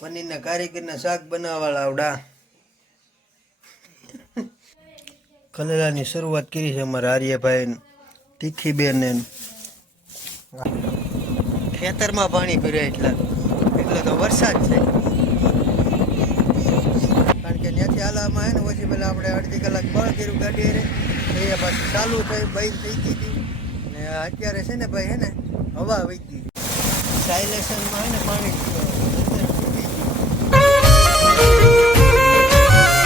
પનીરના કારીગરના શાક બનાવવાળા આવડા કલેલાની શરૂઆત કરી છે અમારા આર્યભાઈ તીખી બેન. ખેતરમાં પાણી ભર્યા એટલે તો વરસાદ છે. કારણ કે ત્યાંથી હાલવામાં આવે ને પછી પેલા આપણે અડધી કલાક બળ કર્યું ગાડી રે એ પાછું ચાલુ થઈ બંધ થઈ ગઈ હતી ને અત્યારે છે ને ભાઈ હે ને હવા વહી ગઈ સાયલેશનમાં હે ને પાણી.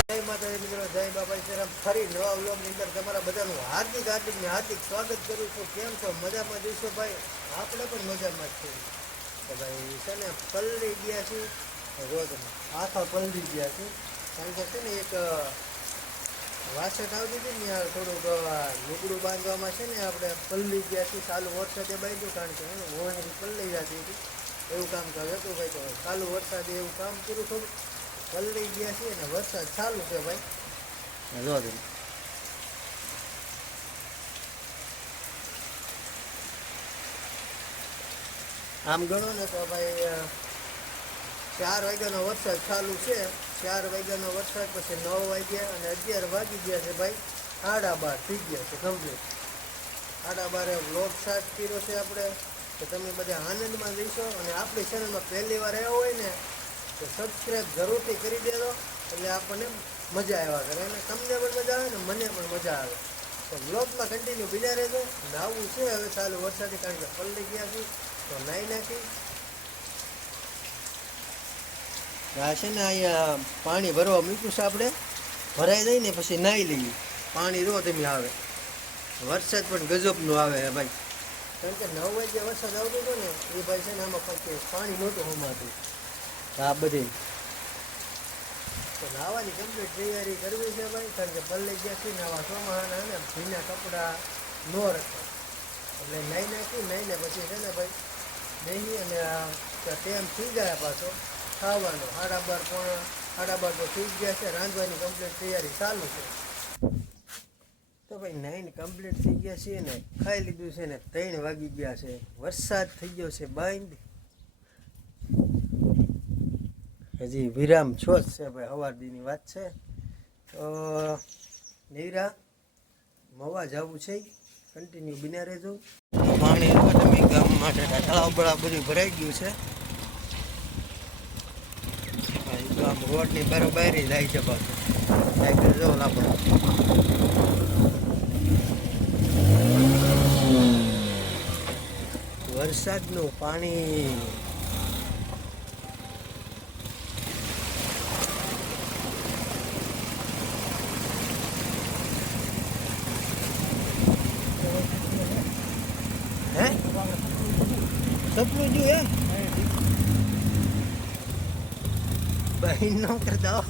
જય માતાજી મિત્રો, જય બાબા સીતારામ. ફરી નવા વ્લોગની અંદર તમારા બધાનું હાર્દિક સ્વાગત કરું છું. કેમ છો? મજામાં જઈશો ભાઈ? આપણે પણ મજામાં જ છીએ. તો ભાઈ છે ને પલળી ગયા છીએ, રોજ આખા પલળી ગયા છીએ. કારણ કે છે ને એક વાસટ આવતી હતી ને યાર થોડુંક લુગડું બાંધવામાં છે ને આપણે પલળી ગયા છીએ. ચાલુ વરસાદે બાંધ્યું કારણ કે ઓહણી પલળી જતી હતી એવું કામ હતું ભાઈ. તો ચાલુ વરસાદે એવું કામ કર્યું થોડું પલળી ગયા છીએ ને વરસાદ ચાલુ છે ભાઈ. જો આમ ગણો ને તો ભાઈ 4 વાગ્યાનો વરસાદ ચાલુ છે. 4 વાગ્યાનો વરસાદ, પછી 9 વાગ્યા અને 11 વાગી ગયા છે ભાઈ. 12:30 થઈ ગયા છે કમ્પ્લીટ. 12:30 વ્લોગ સ્ટાર્ટ કર્યો છે આપણે. તો તમે બધા આનંદમાં રહીશો અને આપણી ચેનલમાં પહેલી વાર આવ્યો હોય ને તો સબસ્ક્રાઈબ જરૂરથી કરી દેજો. એટલે આપણને મજા આવ્યા કરે અને તમને પણ મજા આવે ને મને પણ મજા આવે. તો વ્લોગમાં કન્ટિન્યુ બીજા રહેજો. નાવું છે હવે ચાલુ વરસાદથી કારણ કે પલળી ગયા છે તો નાહી નાખી. આ છે ને અહીંયા પાણી ભરવા મૂક્યું છે આપણે. ભરાઈ જાય ને પછી નાહી લઈએ. પાણી રો તમે આવે. વરસાદ પણ ગજબનો આવે હે ભાઈ. કારણ કે 9 વાગ્યે વરસાદ આવતો હતો ને એ ભાઈ છે ને આમાં પછી પાણી નહોતું હમાતું આ બધી. તો નાહવાની કમ્પ્લીટ તૈયારી કરવી છે ભાઈ. કારણ કે પલળી ગયા છે નાવા ચોમાહાના ને ભીના કપડાં ન રખાય એટલે નાહી નાખી. નાહીને પછી છે ને ભાઈ બેસી અને ટાઈમ થઈ ગયા પાછો ખાવાનો. 12:30 તો થઈ ગયા છે. રાંધવાની કમ્પ્લીટ તૈયારી ચાલુ છે. તો ભાઈ 9 કમ્પ્લીટ થઈ ગયા છે ને ખાઈ લીધું છે ને 3 વાગી ગયા છે. વરસાદ થઈ ગયો છે બંધ. હજી વિરામ છોજ છે ભાઈ. સવારદીની વાત છે. તો નીરા મવા જવું છે. કન્ટિન્યુ બિના રહેજો. પાણી તમે ગામ માટે તળાવ બળા બધું ભરાઈ ગયું છે. આમ રોડની બરોબર જાય છે પાછું. સાયકલ જો આપણે વરસાદનું પાણી હે સપનું જો હે બહેન નો કરતા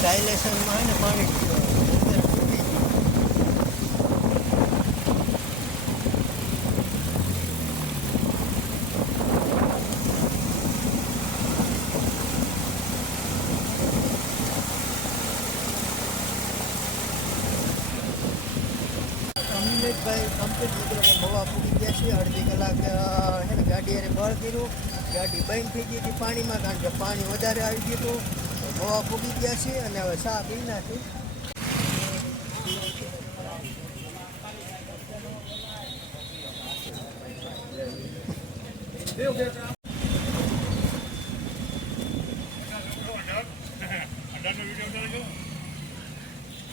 સાયલેશનમાં ને પાણી ભાઈ કમ્પ્લીટ મિત્રો મવા પૂરી ગયા છે. અડધી કલાક છે ને ગાડી અરે બળ કર્યું. ગાડી બંધ થઈ ગઈ હતી પાણીમાં કારણ કે પાણી વધારે આવી ગયું હતું. મવા પૂરી ગયા છે અને હવે ચા પી નાખી.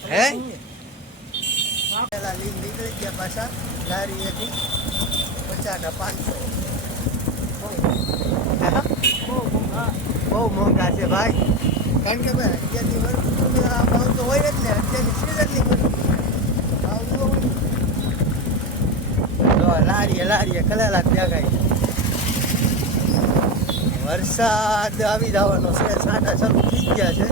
હે પેલા લીન નીકળી ગયા પાછા લારી હતી 50 500 બહુ મોંઘા છે ભાઈ. કારણ કે ભાઈ અત્યારની વર્ષ ભાવ તો હોય જ ને. અત્યારની સિઝનની ભાવ ન હોય. લારીએ કલેલા દેખાય. વરસાદ આવી જવાનો છે. સાંટા ચાલુ થઈ ગયા છે.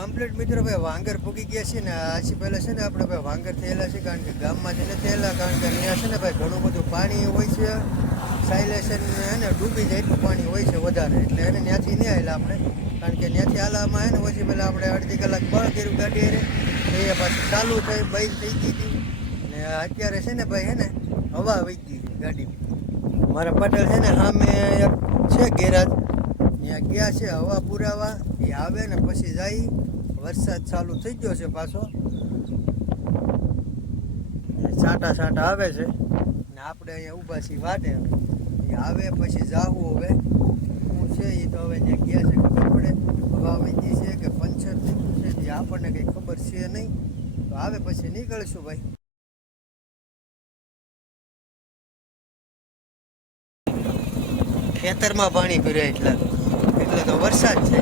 કમ્પ્લીટ મિત્રો ભાઈ વાંગર પૂગી ગયા છે ને આથી પહેલાં છે ને આપણે ભાઈ વાંગર થયેલા છે કારણ કે ગામમાં જ નથી થયેલા કારણ કે અહીંયા છે ને ભાઈ ઘણું બધું પાણી હોય છે સાયલેશન ને ડૂબી જાય એટલું પાણી હોય છે વધારે એટલે એને ત્યાંથી નહીં આવેલા આપણે કારણ કે ત્યાંથી આલામાં હે ને પછી પહેલાં આપણે અડધી કલાક બળ કર્યું ગાડી એ પાછી ચાલુ થઈ બંધ થઈ ગઈ હતી ને અત્યારે છે ને ભાઈ હે ને હવા વહી ગઈ ગાડી મારા પટેલ છે ને સામે એક છે ગેરાજ ત્યાં ગયા છે હવા પુરાવા એ આવે ને પછી જાય વરસાદ ચાલુ થઈ ગયો છે પાછો છાંટા છાંટા આવે છે ને આપણે અહીંયા ઊભા છીએ વાટે એ આવે પછી જાવું હવે શું છે એ તો હવે ત્યાં ગયા છે ખબર પડે હવા વહી છે કે પંચર થઈ ગયું છે એ આપણને કંઈ ખબર છે નહીં તો આવે પછી નીકળશું ભાઈ ખેતરમાં પાણી ભર્યા એટલે તો વરસાદ છે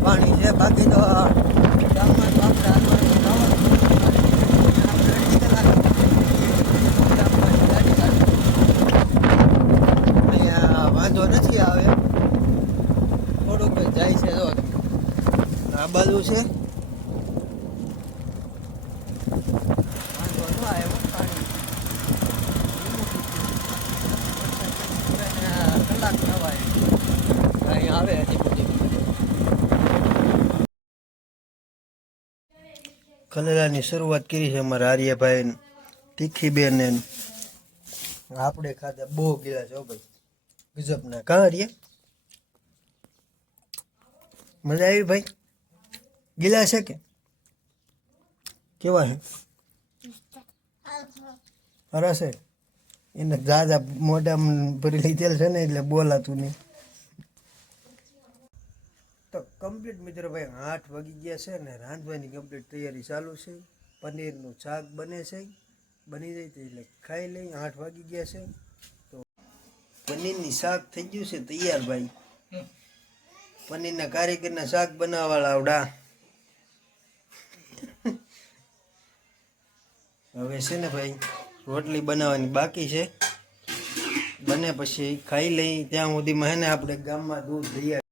પાણી છે બાકી તો ગામમાં તો અહીંયા વાંધો નથી આવે થોડુંક જાય છે જો આ બાજુ છે વાંધો ન આવ્યો પાણી કલાક નવાય અહીં આવે હજી બધી કલેલાની શરૂઆત કરી છે અમારા આર્યભાઈ તીખી બેન ને આપણે ખાધા બહુ ગયેલા છો ભાઈ ગજબના કાં આર્ય મજા આવી ભાઈ ગીલા છે કે કેવા છે સરસ છે એને દાદા મોઢા ભરી લીધેલ છે ને એટલે બોલાતું નહીં તો કમ્પ્લીટ મિત્રો ભાઈ 8 વાગી ગયા છે ને રાંધવાની કમ્પ્લીટ તૈયારી ચાલુ છે પનીરનું શાક બને છે બની જાય તો એટલે ખાઈ લઈ 8 વાગી ગયા છે તો પનીરની શાક થઈ ગયું છે તૈયાર ભાઈ પનીરના કારીગરના શાક બનાવવાળા આવડા હવે છે ને ભાઈ રોટલી બનાવવાની બાકી છે બને પછી ખાઈ લઈ ત્યાં સુધીમાં હે ને આપણે ગામમાં દૂધ લઈ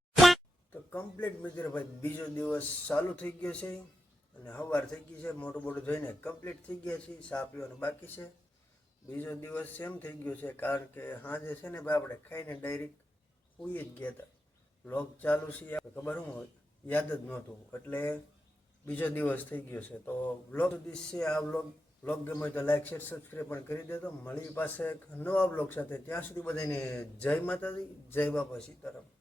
તો કમ્પ્લીટ મિત્રો ભાઈ બીજો દિવસ ચાલુ થઈ ગયો છે અને સવાર થઈ ગઈ છે મોટું મોટું જોઈને કમ્પ્લીટ થઈ ગયા છે ચા પીવાનું બાકી છે બીજો દિવસ એમ થઈ ગયો છે કારણ કે સાંજે છે ને ભાઈ આપણે ખાઈને ડાયરેક્ટ સૂઈ જ ગયા હતા વ્લોગ ચાલુ છે ખબર શું હોય યાદ જ નહોતું એટલે બીજો દિવસ થઈ ગયો છે તો વ્લોગ દિવસ છે આ વ્લોગ ગમે તો લાઈક શેર સબસ્ક્રાઈબ પણ કરી દેજો મળી પાસે એક નવા વ્લોગ સાથે ત્યાં સુધી બધાને જય માતાજી જય બાપા સીતારામ